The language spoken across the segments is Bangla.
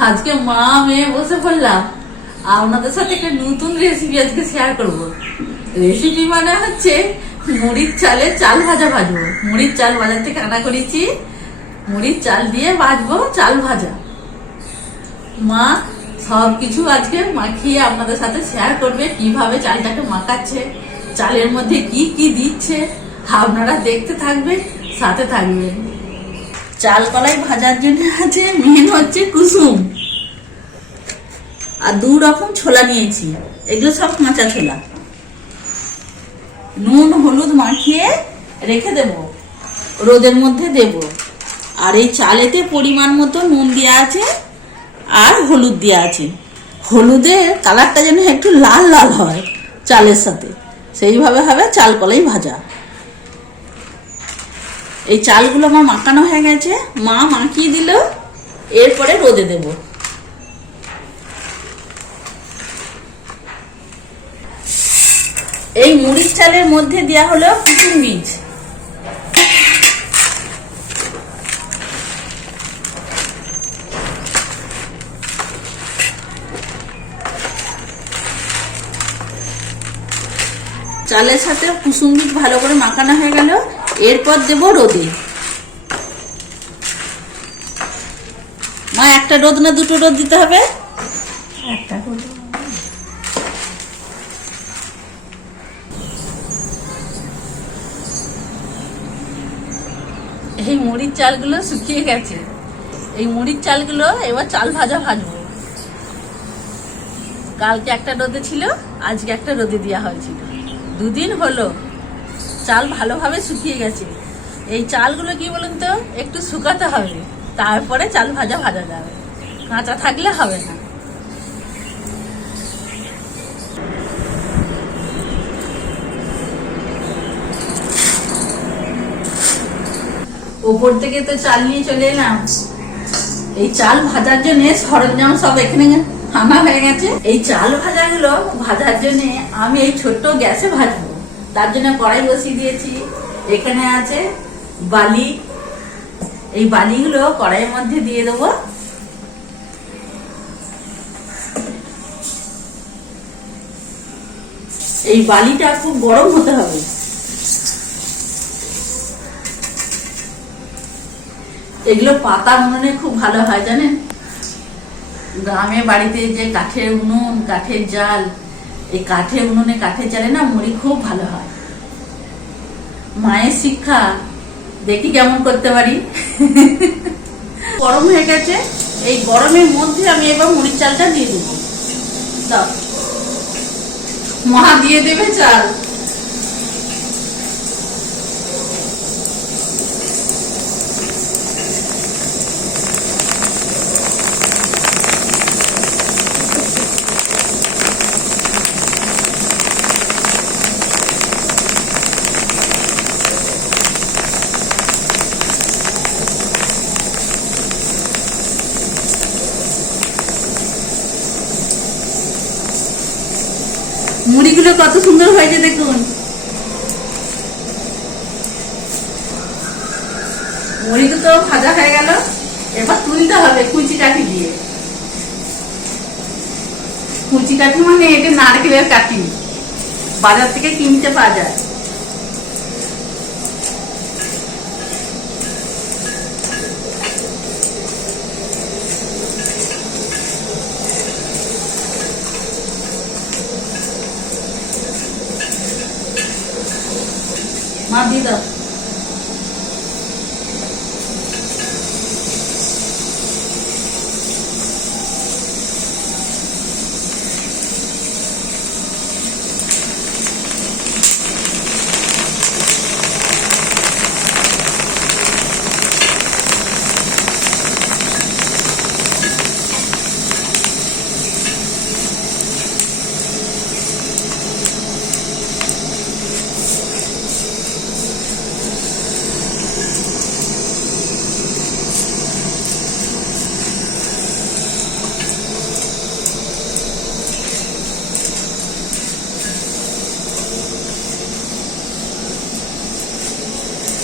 আজকে মা মেয়ে বসে পড়লাম আপনাদের সাথে একটা নতুন রেসিপি আজকে শেয়ার করব। রেসিপি মানে হচ্ছে মুড়ির চালে চাল ভাজা ভাজবো। মুড়ির চাল বাজার থেকে আনা করেছি। মুড়ির চাল দিয়ে ভাজবো চাল ভাজা। মা সব কিছু আজকে মাখিয়ে আপনাদের সাথে শেয়ার করবে, কীভাবে চালটাকে মাখাচ্ছে, চালের মধ্যে কি কি দিচ্ছে, আপনারা দেখতে থাকবেন, সাথে থাকবেন। চাল কলাই ভাজার জন্য আছে মেন হচ্ছে কুসুম। আর দু রকম ছোলা নিয়েছি। এগুলো সব কাঁচা ছোলা। নুন, হলুদ মাখিয়ে রেখে দেব। রোদের মধ্যে দেব। আর এই চালেতে পরিমাণ মতো নুন দেওয়া আছে আর হলুদ দেওয়া আছে। হলুদের কালারটা যেন একটু লাল লাল হয় চালের সাথে। সেইভাবে হবে চাল কলাই ভাজা। এই চালগুলো আমার মাখানো হয়ে গেছে। মা মাখিয়ে দিল, এরপরে রোদে দেব। এই মুড়ির চালের মধ্যে দেওয়া হলো কুসুম বীজ। চালের সাথে কুসুম বীজ ভালো করে মাখানো হয়ে গেল। এরপর দেব রোদে। মা একটা রোদ না দুটো রোদ দিতে হবে? একটা এই মুড়ির চালগুলো শুকিয়ে গেছে। এই মুড়ির চালগুলো এবার চাল ভাজা ভাজবো। কালকে একটা রোদে ছিল আজকে একটা রোদে দেওয়া হয়েছিল। দুদিন হলো চাল ভালোভাবে শুকিয়ে গেছে। এই চালগুলো কি বলুন তো, একটু শুকাতে হবে, তারপরে চাল ভাজা ভাজা যাবে। কাঁচা থাকলে হবে না। ওপর থেকে তো চাল নিয়ে চলে এলাম। এই চাল ভাজার জন্য সরঞ্জাম সব এখানে আনা হয়ে গেছে। এই চাল ভাজাগুলো ভাজার জন্য আমি এই ছোট্ট গ্যাসে ভাজবো। তার জন্য কড়াই বসিয়ে দিয়েছি। এখানে আছে বালি। এই বালিগুলো কড়াইয়ের মধ্যে দিয়ে দেবো। এই বালিটা খুব গরম হতে হবে। এগুলো পাতা উনুনে খুব ভালো হয় জানেন? গ্রামে বাড়িতে যে কাঠের উনুন, কাঠের জাল এই কাঠের উনুনে কাঠের জালে না, মুড়ি খুব ভালো হয়। মায়ের শিক্ষা, দেখি কেমন করতে পারি। গরম হয়ে গেছে, এই গরমের মধ্যে আমি এবার মুড়ির চালটা দিয়ে দেবো। মহা দিয়ে দেবে চাল। মুড়িগুলো কত সুন্দর হয়েছে দেখুন। মুড়িগুলো তো ভাজা হয়ে গেল। এবার তুলতে হবে কুচি কাঠি দিয়ে। কুচি কাঠি মানে এটা নারকেলের কাঠি বাজার থেকে কিনতে পাওয়া যায়। মা দিয়ে দাও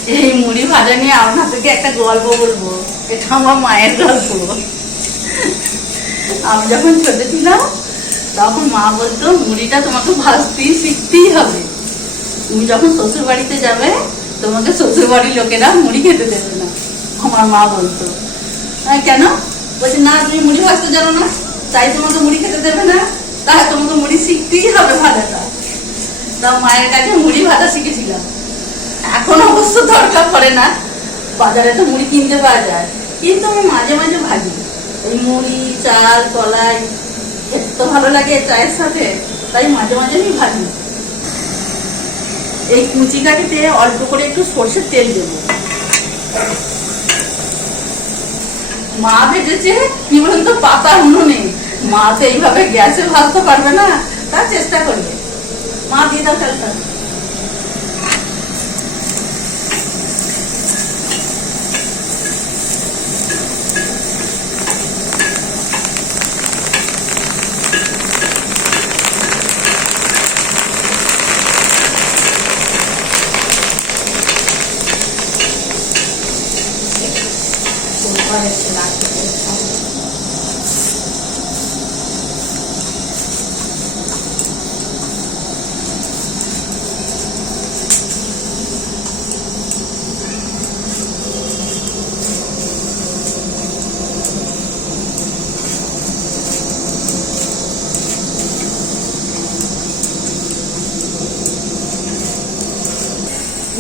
এই মুড়ি ভাজা নিয়ে আপনাদেরকে একটা গল্প বলব। এটা আমার মায়ের গল্প। আমি যখন ছোট ছিলাম তখন মা বলতো মুড়িটা তোমাকে ভাজতেই শিখতেই হবে। তুমি যখন শ্বশুর বাড়িতে যাবে তোমাকে শ্বশুর বাড়ির লোকেরা মুড়ি খেতে দেবে না। আমার মা বলতো। "হ্যাঁ, কেন? বলছে না তুমি মুড়ি ভাজতে জানো না। তাই তোমাকে মুড়ি খেতে দেবে না। তাহলে তোমাকে মুড়ি শিখতেই হবে ভাজাটা। তা মায়ের কাছে মুড়ি ভাজা শিখেছিলাম। এখন অবশ্য দরকার পড়ে না। বাজারে তো মুড়ি কিনতে পাওয়া যায়। কিন্তু আমি মাঝে মাঝে ভাজি। ওই মুড়ি, চাল, কলাই খেতে তো ভালো লাগে চায়ের সাথে, তাই মাঝে মাঝে আমি ভাজি। এই কুচি কাটিতে অল্প করে একটু সর্ষের তেল দেবো। মা ভেজেছে, কি বলুন তো পাতা উনুনে। মা তো এইভাবে গ্যাসে ভাজতে পারবে না তার চেষ্টা করবে। মা দিয়ে দাও চালটা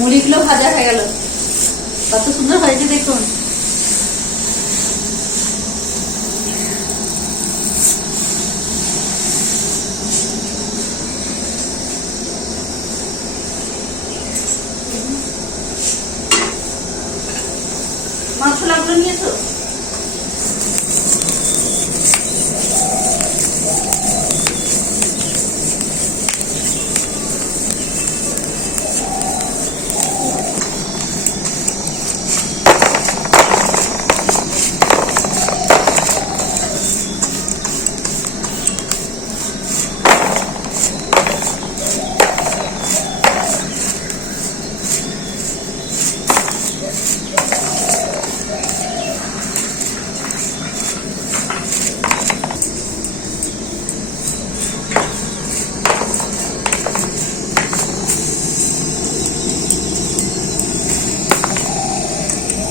মুড়িগুলো ভাজা হয়ে গেল। কত সুন্দর হয়েছে দেখুন। মশলাগুলো নিয়েছো?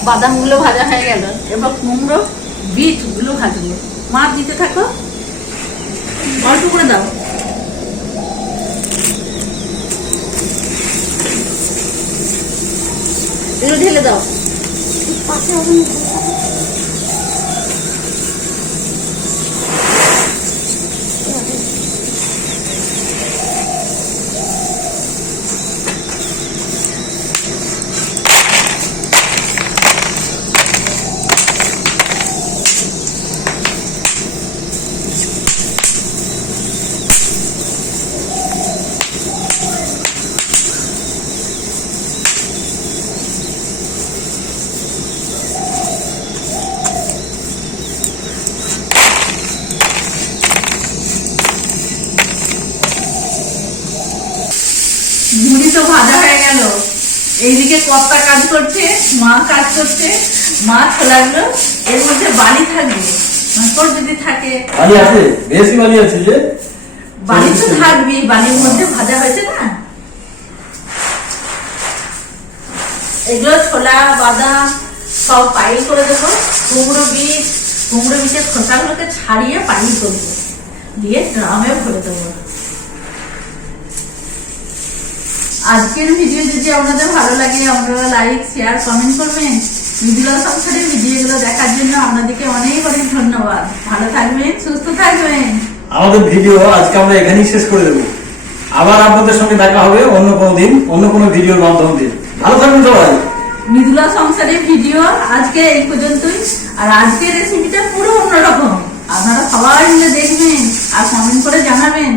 বাদামগুলো ভাজা হয়ে গেল। এবার কুমড়ো বিটগুলো ভাজবো। মাছ দিতে থাকো। অল্প করে দাও। এগুলো ঢেলে দাও। পাশে কর্তা কাজ করছে মা কাজ করছে মা ছোলাগুলো এর মধ্যে বালি থাকবে। যদি থাকে বালি আছে বেশি বালি আছে যে? বালি তো থাকবে বালির মধ্যে ভাজা হয়েছে না? এগুলো ছোলা বাদাম সব পাইল করে দেবো। কুমড়ো বীজ কুমড়ো বীজের খোসাগুলোকে ছাড়িয়ে পাইল করব। দিয়ে ড্রামে ভরে দেবো। আজকের ভিডিও যদি আপনাদের ভালো লাগে আপনারা লাইক শেয়ার কমেন্ট করবেন। মৃদুলা সংসারের ভিডিওগুলো দেখার জন্য আপনাদেরকে অনেক অনেক ধন্যবাদ। ভালো থাকবেন সুস্থ থাকবেন। আমাদের ভিডিও আজকে আমরা এখানেই শেষ করে দেবো। আবার আপনাদের সঙ্গে দেখা হবে অন্য কোনো দিন অন্য কোনো ভিডিওর মাধ্যম দিয়ে। ভালো থাকবেন সবাই। মৃদুলা সংসারের ভিডিও আজকে এই পর্যন্তই। আর আজকের রেসিপিটা পুরো অন্যরকম। আপনারা সবাই মিলে দেখবেন আর কমেন্ট করে জানাবেন।